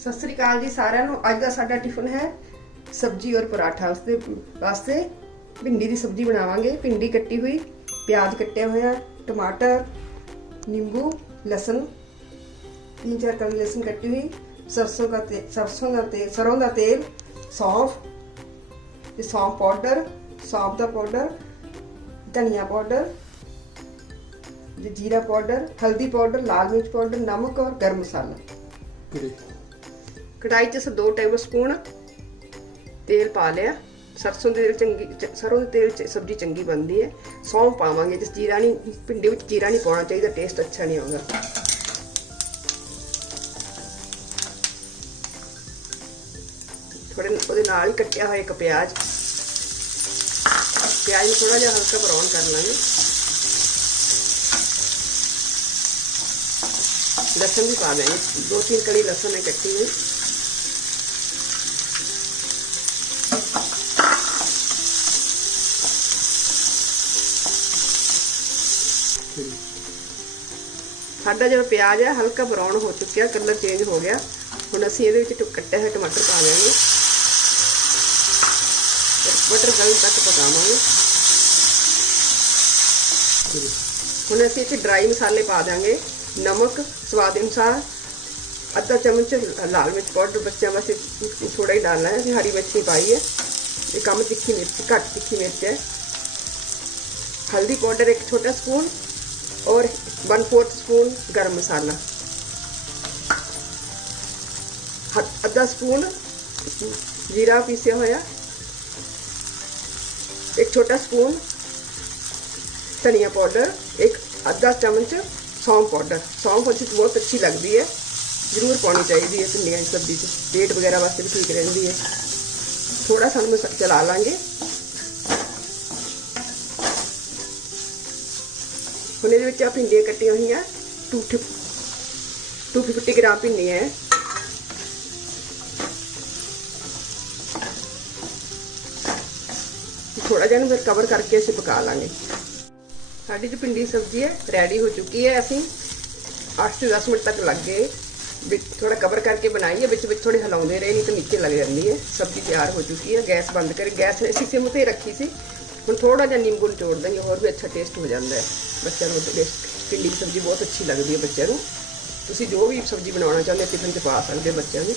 ਸਤਿ ਸ੍ਰੀ ਅਕਾਲ ਜੀ ਸਾਰਿਆਂ ਨੂੰ ਅੱਜ ਦਾ ਸਾਡਾ ਟਿਫਨ ਹੈ ਸਬਜੀ ਔਰ ਪਰਾਠਾ ਉਸਦੇ ਵਾਸਤੇ ਭਿੰਡੀ ਦੀ ਸਬਜੀ ਬਣਾਵਾਂਗੇ ਭਿੰਡੀ ਕੱਟੀ ਹੋਈ ਪਿਆਜ਼ ਕੱਟਿਆ ਹੋਇਆ ਟਮਾਟਰ ਨਿੰਬੂ ਲਸਣ तीन चार कली लहसुन कटी हुई सरसों का तेल सरसों का तेल सरों का तेल सौंफ ते सौंफ पाउडर सौंफ का पाउडर धनिया पाउडर ते जीरा पाउडर हल्दी पाउडर लाल मिर्च पाउडर नमक और गर्म मसाला ਕੜਾਈ 'ਚ ਅਸੀਂ 2 ਟੇਬਲ ਸਪੂਨ ਤੇਲ ਪਾ ਲਿਆ। ਸਰਸੋਂ ਦੇ ਤੇਲ ਚੰਗੀ ਸਰੋਂ ਦੇ ਤੇਲ 'ਚ ਸਬਜ਼ੀ ਚੰਗੀ ਬਣਦੀ ਹੈ। ਸੌਂਫ ਪਾਵਾਂਗੇ, ਜਿਸ ਜੀਰਾ ਨਹੀਂ ਪਿੰਡੇ ਵਿੱਚ ਜੀਰਾ ਨਹੀਂ ਪਾਉਣਾ ਚਾਹੀਦਾ ਟੇਸਟ ਅੱਛਾ ਨਹੀਂ ਆਉਂਦਾ ਥੋੜੇ ਉਹਦੇ ਨਾਲ ਹੀ ਕੱਟਿਆ ਹੋਇਆ ਇੱਕ ਪਿਆਜ਼। ਪਿਆਜ਼ ਨੂੰ ਥੋੜਾ ਜਿਹਾ ਹਲਕਾ ਬਰਾਊਨ ਕਰ ਲਾਂਗੇ। ਲਸਣ ਵੀ ਪਾ ਦੇਣੀ ਦੋ ਤਿੰਨ ਕੜੀ ਲਸਣ ਹੈ ਕੱਟੀ ਹੋਈ। साडा जो प्याज है हल्का ब्राउन हो चुक कलर चेंज हो गया हूँ असी ये कट्टे हुए टमाटर पा देंगे टमाटर गल तक पकावे हूँ असी इत ड्राई मसाले पा देंगे नमक स्वाद अनुसार अद्धा चमच लाल मिर्च पाउडर बच्चों वास्ते थोड़ा ही डालना है हरी मिर्च नहीं पाई है ये कम तिखी मिर्च घट तिखी मिर्च है हल्दी पाउडर एक छोटा स्पून और वन फोर्थ स्पून गरम मसाला। अद्धा स्पून जीरा पीसा होया एक छोटा स्पून धनिया पाउडर एक अद्धा चम्मच सौंफ पाउडर सौंफ अच्छी बहुत अच्छी लगती है। ज़रूर पानी चाहिए है भिंडिया की सब्ज़ी पेट वगैरह वास्ते भी ठीक रहती है। थोड़ा सा चला ਹੁਣ ਇਹਦੇ ਵਿੱਚ ਆ ਭਿੰਡੀਆਂ ਕੱਟੀਆਂ ਹੋਈਆਂ 250 ਗ੍ਰਾਮ ਭਿੰਡੀਆਂ ਹੈ ਥੋੜਾ ਜਿਹਾ ਨੂੰ ਫਿਰ ਕਵਰ ਕਰਕੇ ਅਸੀਂ ਪਕਾ ਲਾਂਗੇ ਸਾਡੀ ਜੋ ਭਿੰਡੀ ਸਬਜ਼ੀ ਹੈ ਰੈਡੀ ਹੋ ਚੁੱਕੀ ਹੈ ਅਸੀਂ 8 ਤੋਂ 10 ਮਿੰਟ ਤੱਕ ਲੱਗ ਗਏ ਵਿੱਚ ਥੋੜਾ ਕਵਰ ਕਰਕੇ ਬਣਾਈ ਹੈ ਵਿੱਚ ਵਿੱਚ ਥੋੜੇ ਹਿਲਾਉਂਦੇ ਰਹੇ ਨਹੀਂ ਤਾਂ ਨੀਚੇ ਲੱਗ ਜਾਂਦੀ ਹੈ ਸਬਜ਼ੀ ਤਿਆਰ ਹੋ ਚੁੱਕੀ ਹੈ ਗੈਸ ਬੰਦ ਕਰੀ ਗੈਸ ਅਸੀਂ ਸਿਮ ਤੇ ਰੱਖੀ ਸੀ ਹੁਣ ਥੋੜਾ ਜਿਹਾ ਨਿੰਬੂ ਨਿਚੋੜ ਦਾਂਗੇ ਹੋਰ ਵੀ ਅੱਛਾ ਟੇਸਟ ਹੋ ਜਾਂਦਾ ਹੈ ਬੱਚਿਆਂ ਨੂੰ ਭਿੰਡੀ ਦੀ ਸਬਜ਼ੀ ਬਹੁਤ ਅੱਛੀ ਲੱਗਦੀ ਹੈ ਬੱਚਿਆਂ ਨੂੰ ਤੁਸੀਂ ਜੋ ਵੀ ਸਬਜ਼ੀ ਬਣਾਉਣਾ ਚਾਹੁੰਦੇ ਹੋ ਟਿਫਨ 'ਚ ਪਾ ਸਕਦੇ ਹੋ ਬੱਚਿਆਂ ਨੂੰ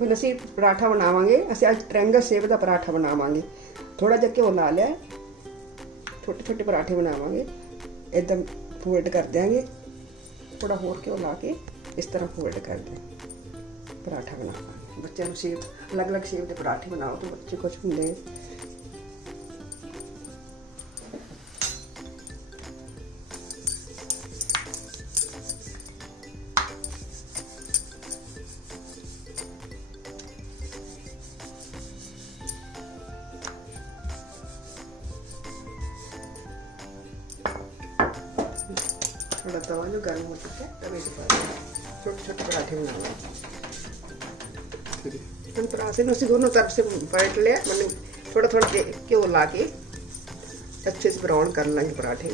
ਹੁਣ ਅਸੀਂ ਪਰਾਠਾ ਬਣਾਵਾਂਗੇ ਅਸੀਂ ਅੱਜ ਟ੍ਰਾਇੰਗਲ ਸ਼ੇਪ ਦਾ ਪਰਾਠਾ ਬਣਾਵਾਂਗੇ ਥੋੜਾ ਜਿਹਾ ਘਿਓ ਲਾ ਲਿਆ ਛੋਟੇ ਛੋਟੇ ਪਰਾਠੇ ਬਣਾਵਾਂਗੇ ਇਦਾਂ ਫੋਲਡ ਕਰ ਦਿਆਂਗੇ ਥੋੜਾ ਹੋਰ ਘਿਓ ਲਾ ਕੇ ਇਸ ਤਰ੍ਹਾਂ ਫੋਲਡ ਕਰ ਦੇ ਪਰਾਠਾ ਬਣਾਵਾਂਗੇ ਬੱਚਿਆਂ ਨੂੰ ਸ਼ੇਪ ਅਲੱਗ-ਅਲੱਗ ਸ਼ੇਪ ਦੇ ਪਰਾਠੇ ਬਣਾਓ ਤਾਂ ਬੱਚੇ ਕੁਝ ਹੁੰਦੇ थोड़ा तवा जो गर्म हो चुका है तवे के बाद छोटे छोटे पराठे बनाओ हम पराठे में उसी दोनों तरफ़ से पलट लिया मतलब थोड़ा थोड़ा घ्यो ला के अच्छे से ब्राउन कर लेंगे पराठे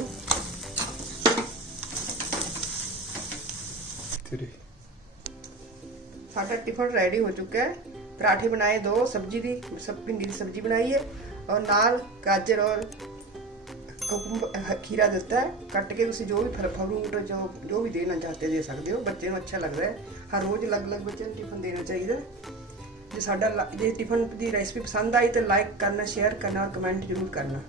साडा टिफ़िन रेडी हो चुका है। पराठे बनाए दो सब्ज़ी दी सब भिंडी की सब्ज़ी बनाई है और नाल गाजर और ਖੀਰਾ ਦਿੱਤਾ ਹੈ। ਕੱਟ ਕੇ ਤੁਸੀਂ ਜੋ ਵੀ ਫਲ ਫਰੂਟ ਜੋ ਜੋ ਵੀ ਦੇਣਾ ਚਾਹਤੇ ਦੇ ਸਕਦੇ ਹੋ। ਬੱਚੇ ਨੂੰ ਅੱਛਾ ਲੱਗਦਾ ਹੈ। ਹਰ ਰੋਜ਼ ਅਲੱਗ-ਅਲੱਗ ਬੱਚੇ ਨੂੰ ਟਿਫਨ ਦੇਣਾ ਚਾਹੀਦਾ ਜੇ ਸਾਡਾ ਜੇ ਟਿਫਨ ਦੀ ਰੈਸਪੀ ਪਸੰਦ ਆਈ ਤਾਂ ਲਾਈਕ ਕਰਨਾ ਸ਼ੇਅਰ ਕਰਨਾ ਔਰ ਕਮੈਂਟ ਜ਼ਰੂਰ ਕਰਨਾ।